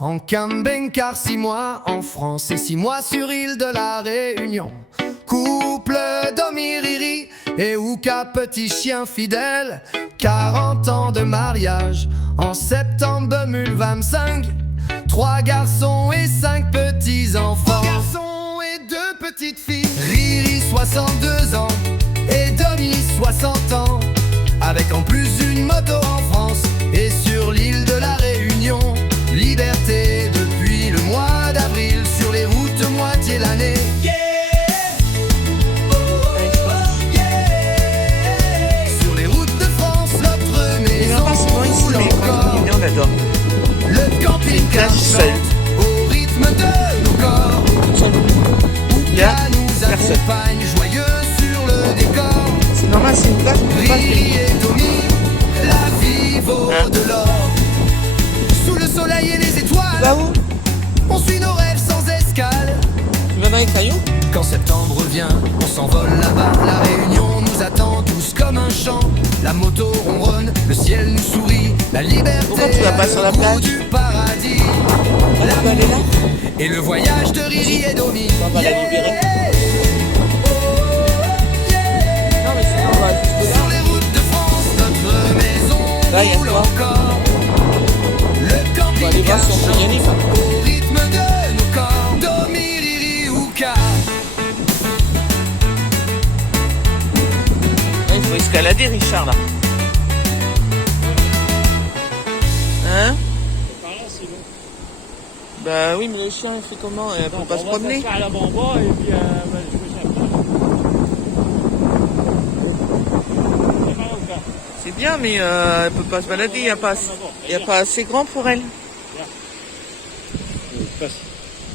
En camping-car 6 mois en France et 6 mois sur île de la Réunion. Couple Domi-Riri et Ouka, petit chien fidèle. 40 ans de mariage en septembre 2025. 3 garçons et 5 petits-enfants. 3 garçons et 2 petites filles. Riri 62 ans et Domi 60 ans. Avec en plus une moto en France et sur l'île de la Réunion. Liberté depuis le mois d'avril sur les routes moitié l'année. Yeah, oh, yeah. Sur les routes de France, notre maison roule encore. On adore. Le camping-car chante au rythme de nos corps. Ouka nous accompagne joyeux sur le décor. C'est normal, c'est une plage, on peut pas Riri et Domi, la vie vaut de l'or. Sous le soleil et les étoiles, Tu vas où? on suit nos rêves sans escale. Tu vas dans les cailloux? Quand septembre vient, on s'envole là-bas. La Réunion nous attend tous comme un chant. La moto ronronne, le ciel nous sourit. La liberté, Pourquoi tu vas pas sur la le goût plage? du paradis. Tu vas aller là? Et le voyage de Riri et Domi. On va la libérer. Non mais c'est normal, juste Sur là. les routes de France, notre maison Là, il y a roule quoi? encore. Le On va aller voir camping-car si on peut y aller. chante au rythme de nos corps. Domi, Riri, Ouka. Il faut escalader, Richard, là. Hein? Par là, c'est long. Bah oui, mais le chien, il fait comment? Elle peut pas se promener? On va à la bamba et puis je vais chercher. C'est pas au cas. C'est bien, mais elle peut pas se balader. Il y a pas assez grand pour elle. Passe.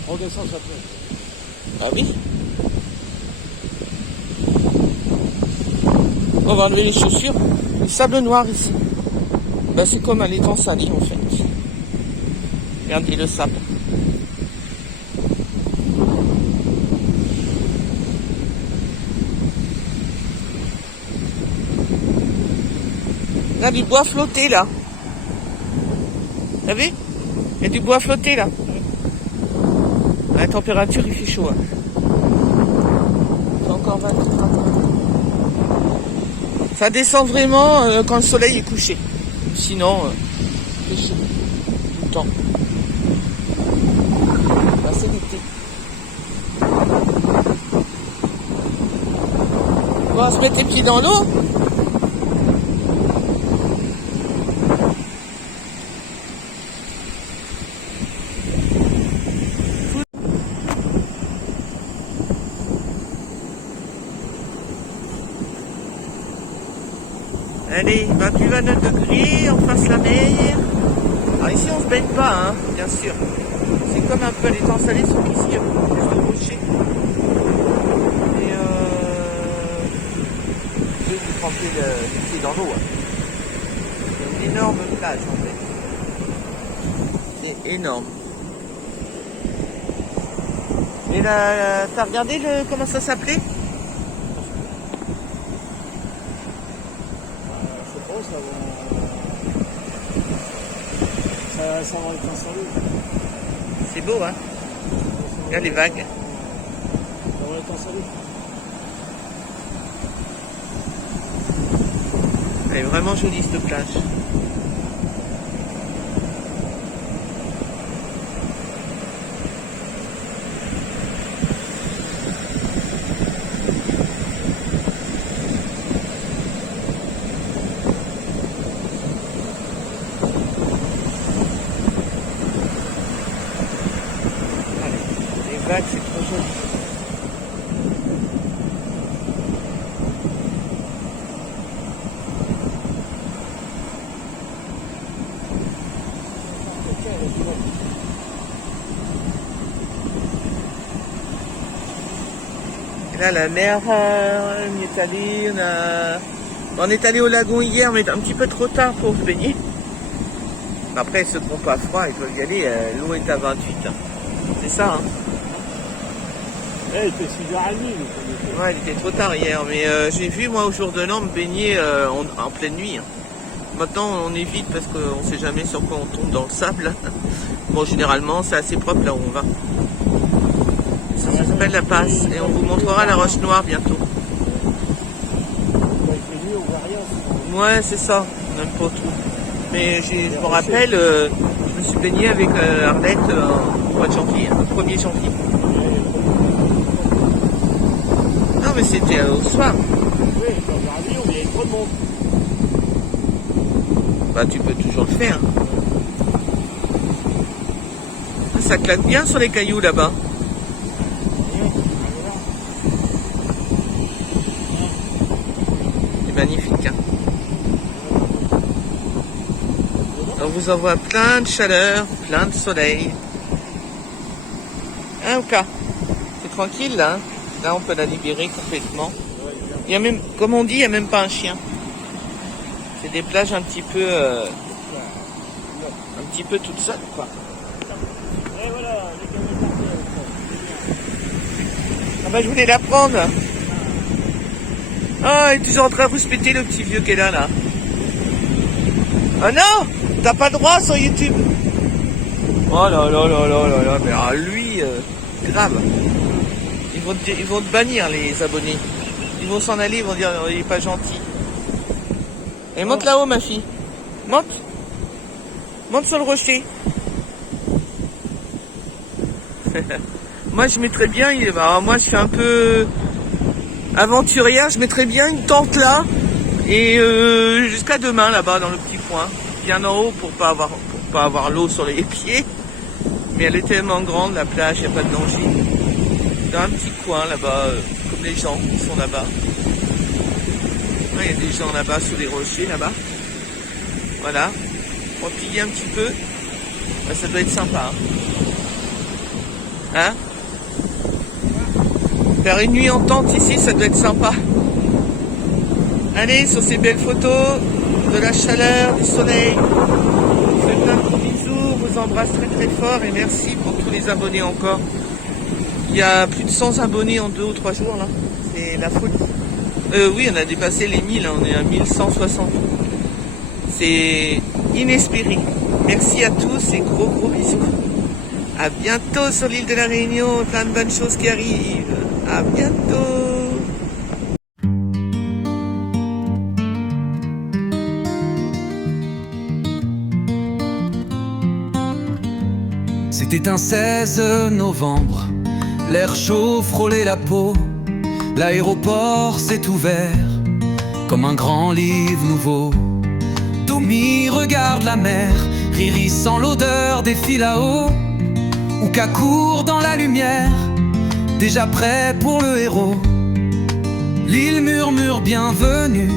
Redescends, ça peut. Ah oui? On va enlever les chaussures. Le sable noir ici. Bah c'est comme à l'étang salé en fait. Regardez le sable. Il y a du bois flotté là. Vous avez vu? Il y a du bois flotté là. À la température il fait chaud. Hein. C'est encore 24. Ça descend vraiment quand le soleil est couché. Sinon, il fait chaud. Tout le temps. Là, c'est l'été. On va se mettre les pieds dans l'eau. Allez, 28-29 degrés, on fasse la mer. Alors ici on se baigne pas, hein, bien sûr. C'est comme un peu l'étang salé, sauf qu'ici il y a beaucoup plus de rochers. Et je vais vous tremper les pieds dans l'eau. Hein. C'est une énorme plage en fait. C'est énorme. Et là, t'as regardé comment ça s'appelait? Ça va être installé. C'est beau, hein? Regarde les vagues. Ça va être installé. Elle est vraiment jolie cette plage. Les vagues, c'est trop joli. Et là, la mer, on y est allé, on est allé au lagon hier, mais un petit peu trop tard pour se baigner. Après, ceux qui n'ont pas froid, ils peuvent y aller, l'eau est à 28. Hein. C'est ça, hein? Il était 6h30. Ouais, il était trop tard hier, mais j'ai vu moi au jour de l'an me baigner en pleine nuit. Hein. Maintenant on évite parce qu'on sait jamais sur quoi on tombe dans le sable. Bon, généralement, c'est assez propre là où on va. Ça s'appelle la Passe et on vous montrera la Roche Noire bientôt. Avec les nuits, on voit rien. Ouais, c'est ça, même pas tout. Mais je me rappelle, je me suis baigné avec Arlette au mois de janvier, le 1er janvier. Non, mais c'était au soir. Oui, quand on arrive, il y avait trop de monde. Bah, tu peux toujours le faire. Ça claque bien sur les cailloux là-bas. C'est magnifique. Hein. On vous envoie plein de chaleur, plein de soleil. Hein, Oka? C'est tranquille là. Hein, là, on peut la libérer complètement. Il y a même, comme on dit, il n'y a même pas un chien. C'est des plages un petit peu toutes seules, quoi. Et voilà, les gamins Ah bah, je voulais la prendre. Ah, il est toujours en train de respecter le petit vieux qui est là, là. Ah non, t'as pas le droit sur YouTube. Oh là là là là là là, mais alors lui, grave. Ils vont te bannir, les abonnés. Ils vont s'en aller, ils vont dire, il est pas gentil. Et monte là-haut, ma fille. Monte. Monte sur le rocher. Moi, je mettrais bien, bah, moi, je suis un peu aventurière, je mettrais bien une tente là. Et jusqu'à demain, là-bas, dans le petit coin. Bien en haut pour pas avoir l'eau sur les pieds. Mais elle est tellement grande, la plage, il n'y a pas de danger. Dans un petit coin, là-bas, comme les gens qui sont là-bas. Il y a des gens là-bas sur les rochers, là-bas. Voilà. Pour piller un petit peu. Bah, ça doit être sympa. Hein, faire une nuit en tente ici, ça doit être sympa. Allez, sur ces belles photos, de la chaleur, du soleil. Je vous fais plein de gros bisous, vous embrasse très très fort et merci pour tous les abonnés encore. Il y a plus de 100 abonnés en 2 ou 3 jours là. C'est la folie. Oui, on a dépassé les 1000, on est à 1160. C'est inespéré. Merci à tous et gros gros bisous. À bientôt sur l'île de la Réunion, plein de bonnes choses qui arrivent. À bientôt. C'était un 16 novembre, l'air chaud frôlait la peau. L'aéroport s'est ouvert comme un grand livre nouveau. Domi regarde la mer, Riri sent l'odeur des fils là-haut. Ouka court dans la lumière, déjà prêt pour le héros. L'île murmure bienvenue.